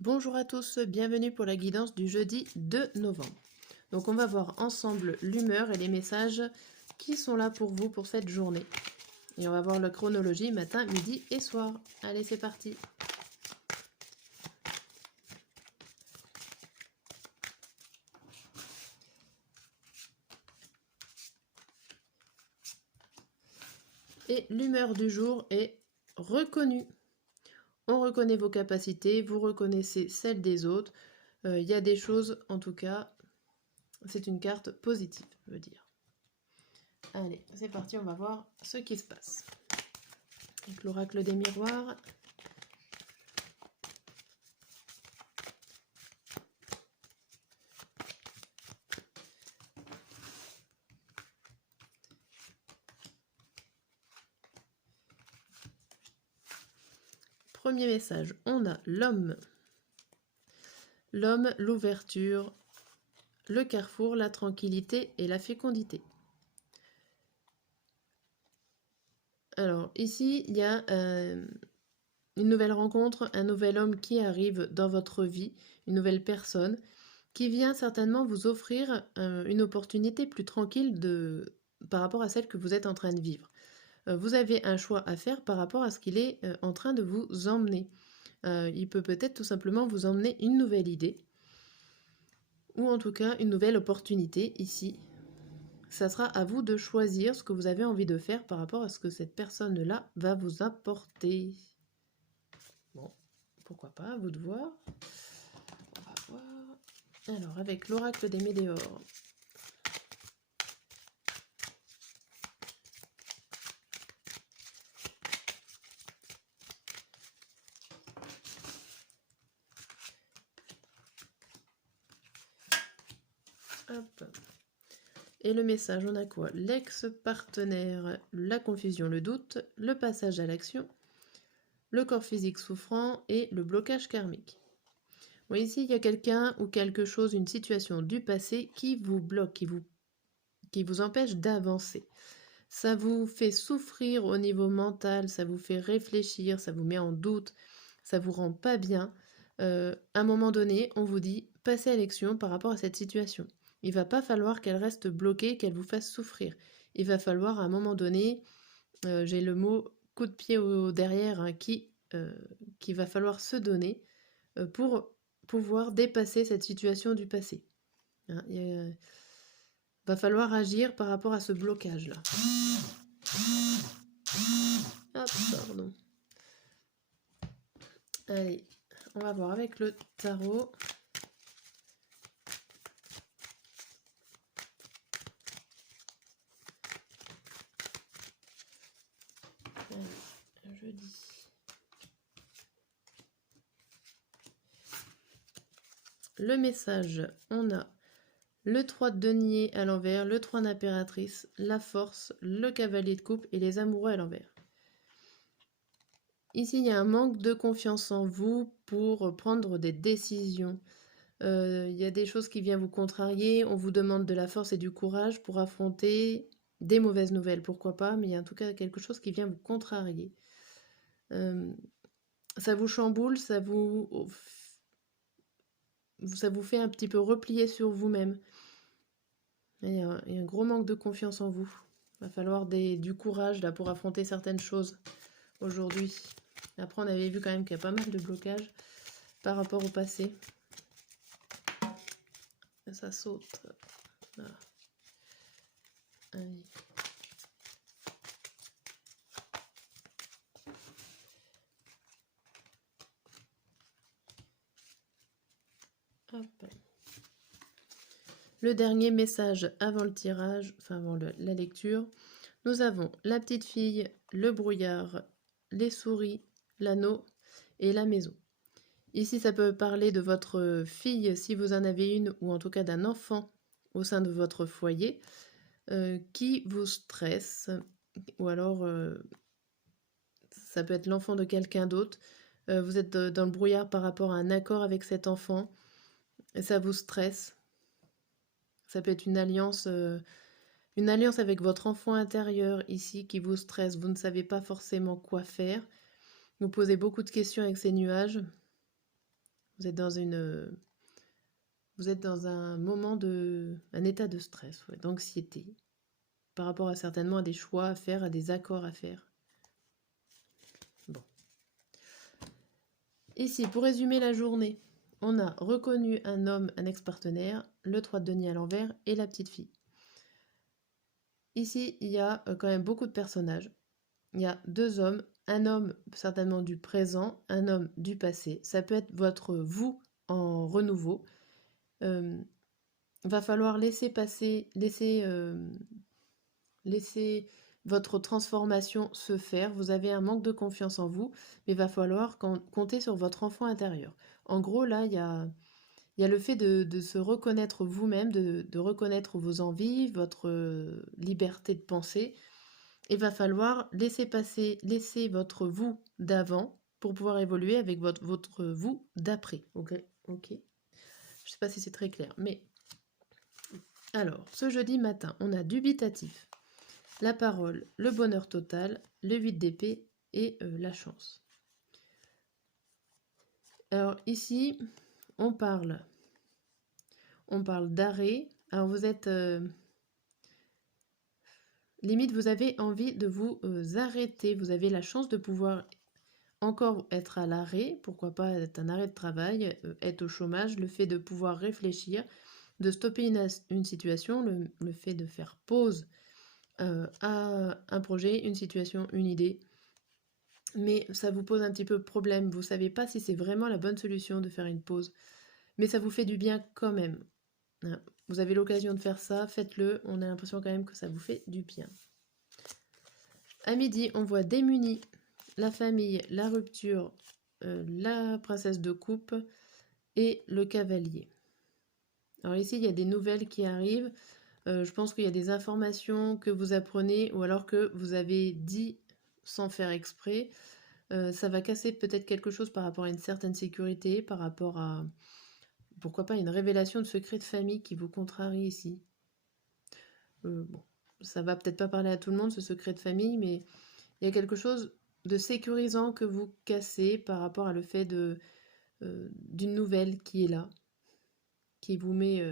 Bonjour à tous, bienvenue pour la guidance du jeudi 2 novembre. Donc on va voir ensemble l'humeur et les messages qui sont là pour vous pour cette journée. Et on va voir la chronologie matin, midi et soir. Allez, c'est parti. Et l'humeur du jour est reconnue. On reconnaît vos capacités, vous reconnaissez celles des autres. Il y a des choses, en tout cas, c'est une carte positive, je veux dire. Allez, c'est parti, on va voir ce qui se passe. Avec l'oracle des miroirs. Premier message, on a l'homme. L'homme, l'ouverture, le carrefour, la tranquillité et la fécondité. Alors ici, il y a une nouvelle rencontre, un nouvel homme qui arrive dans votre vie, une nouvelle personne qui vient certainement vous offrir une opportunité plus tranquille par rapport à celle que vous êtes en train de vivre. Vous avez un choix à faire par rapport à ce qu'il est en train de vous emmener. Il peut peut-être tout simplement vous emmener une nouvelle idée, ou en tout cas une nouvelle opportunité ici. Ça sera à vous de choisir ce que vous avez envie de faire par rapport à ce que cette personne-là va vous apporter. Bon, pourquoi pas, à vous de voir. On va voir. Alors, avec l'oracle des météores. Hop. Et le message, on a quoi? L'ex-partenaire, la confusion, le doute, le passage à l'action, le corps physique souffrant et le blocage karmique. Bon, ici, il y a quelqu'un ou quelque chose, une situation du passé qui vous bloque, qui vous empêche d'avancer. Ça vous fait souffrir au niveau mental, ça vous fait réfléchir, ça vous met en doute, ça vous rend pas bien. À un moment donné, on vous dit, passez à l'action par rapport à cette situation. Il va pas falloir qu'elle reste bloquée, qu'elle vous fasse souffrir. Il va falloir à un moment donné, j'ai le mot coup de pied au derrière, hein, qui va falloir se donner pour pouvoir dépasser cette situation du passé. Hein, va falloir agir par rapport à ce blocage-là. Hop, pardon. Allez, on va voir avec le tarot. Allez, jeudi. Le message, on a le 3 de denier à l'envers, le 3 d'impératrice, la force, le cavalier de coupe et les amoureux à l'envers. Ici, il y a un manque de confiance en vous pour prendre des décisions. Il y a des choses qui viennent vous contrarier, on vous demande de la force et du courage pour affronter des mauvaises nouvelles, pourquoi pas, mais il y a en tout cas quelque chose qui vient vous contrarier. Ça vous chamboule, ça vous fait un petit peu replier sur vous-même. Il y a un gros manque de confiance en vous. Il va falloir du courage là, pour affronter certaines choses aujourd'hui. Après, on avait vu quand même qu'il y a pas mal de blocages par rapport au passé. Ça saute. Voilà. Allez. Hop. Le dernier message avant le tirage, enfin avant la lecture, nous avons la petite fille, le brouillard, les souris, l'anneau et la maison. Ici, ça peut parler de votre fille, si vous en avez une, ou en tout cas d'un enfant au sein de votre foyer, qui vous stresse, ou alors ça peut être l'enfant de quelqu'un d'autre. Vous êtes dans le brouillard par rapport à un accord avec cet enfant, et ça vous stresse. Ça peut être une alliance avec votre enfant intérieur ici qui vous stresse. Vous ne savez pas forcément quoi faire. Vous posez beaucoup de questions avec ces nuages. Vous êtes dans un moment un état de stress, ouais, d'anxiété, par rapport certainement à des choix à faire, à des accords à faire. Bon. Ici, pour résumer la journée, on a reconnu un homme, un ex-partenaire, le 3 de denier à l'envers et la petite fille. Ici, il y a quand même beaucoup de personnages. Il y a 2 hommes, un homme certainement du présent, un homme du passé. Ça peut être votre vous en renouveau. Va falloir laisser votre transformation se faire. Vous avez un manque de confiance en vous, mais il va falloir compter sur votre enfant intérieur. En gros, là, il y a le fait de se reconnaître vous-même, de reconnaître vos envies, votre liberté de penser. Il va falloir laisser votre vous d'avant pour pouvoir évoluer avec votre vous d'après. Ok. Je ne sais pas si c'est très clair, mais alors, ce jeudi matin, on a dubitatif, la parole, le bonheur total, le 8 d'épée et la chance. Alors ici, on parle d'arrêt. Alors vous êtes... limite, vous avez envie de vous arrêter. Vous avez la chance de pouvoir encore être à l'arrêt. Pourquoi pas être un arrêt de travail, être au chômage, le fait de pouvoir réfléchir, de stopper une situation, le fait de faire pause à un projet, une situation, une idée. Mais ça vous pose un petit peu problème. Vous ne savez pas si c'est vraiment la bonne solution de faire une pause. Mais ça vous fait du bien quand même. Vous avez l'occasion de faire ça, faites-le. On a l'impression quand même que ça vous fait du bien. À midi, on voit démunis, la famille, la rupture, la princesse de coupe et le cavalier. Alors ici, il y a des nouvelles qui arrivent. Je pense qu'il y a des informations que vous apprenez ou alors que vous avez dit sans faire exprès. Ça va casser peut-être quelque chose par rapport à une certaine sécurité, par rapport à, pourquoi pas, une révélation de secret de famille qui vous contrarie ici. Bon, ça va peut-être pas parler à tout le monde, ce secret de famille, mais il y a quelque chose de sécurisant que vous cassez par rapport à le fait d'une nouvelle qui est là, qui vous met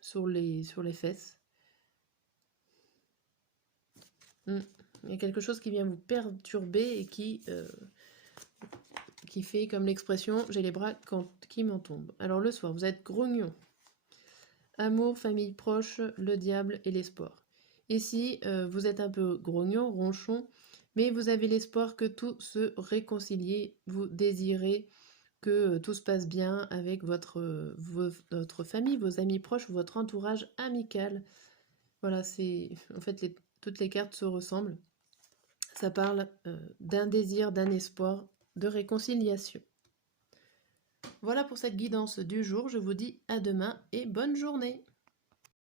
sur les fesses. Il y a quelque chose qui vient vous perturber et qui fait comme l'expression « j'ai les bras qui m'en tombent ». Alors le soir, vous êtes grognon. Amour, famille proche, le diable et l'espoir. Ici, vous êtes un peu grognon, ronchon, mais vous avez l'espoir que tout se réconcilie. Vous désirez que tout se passe bien avec votre famille, vos amis proches, votre entourage amical. Voilà, en fait, toutes les cartes se ressemblent. Ça parle d'un désir, d'un espoir, de réconciliation. Voilà pour cette guidance du jour. Je vous dis à demain et bonne journée.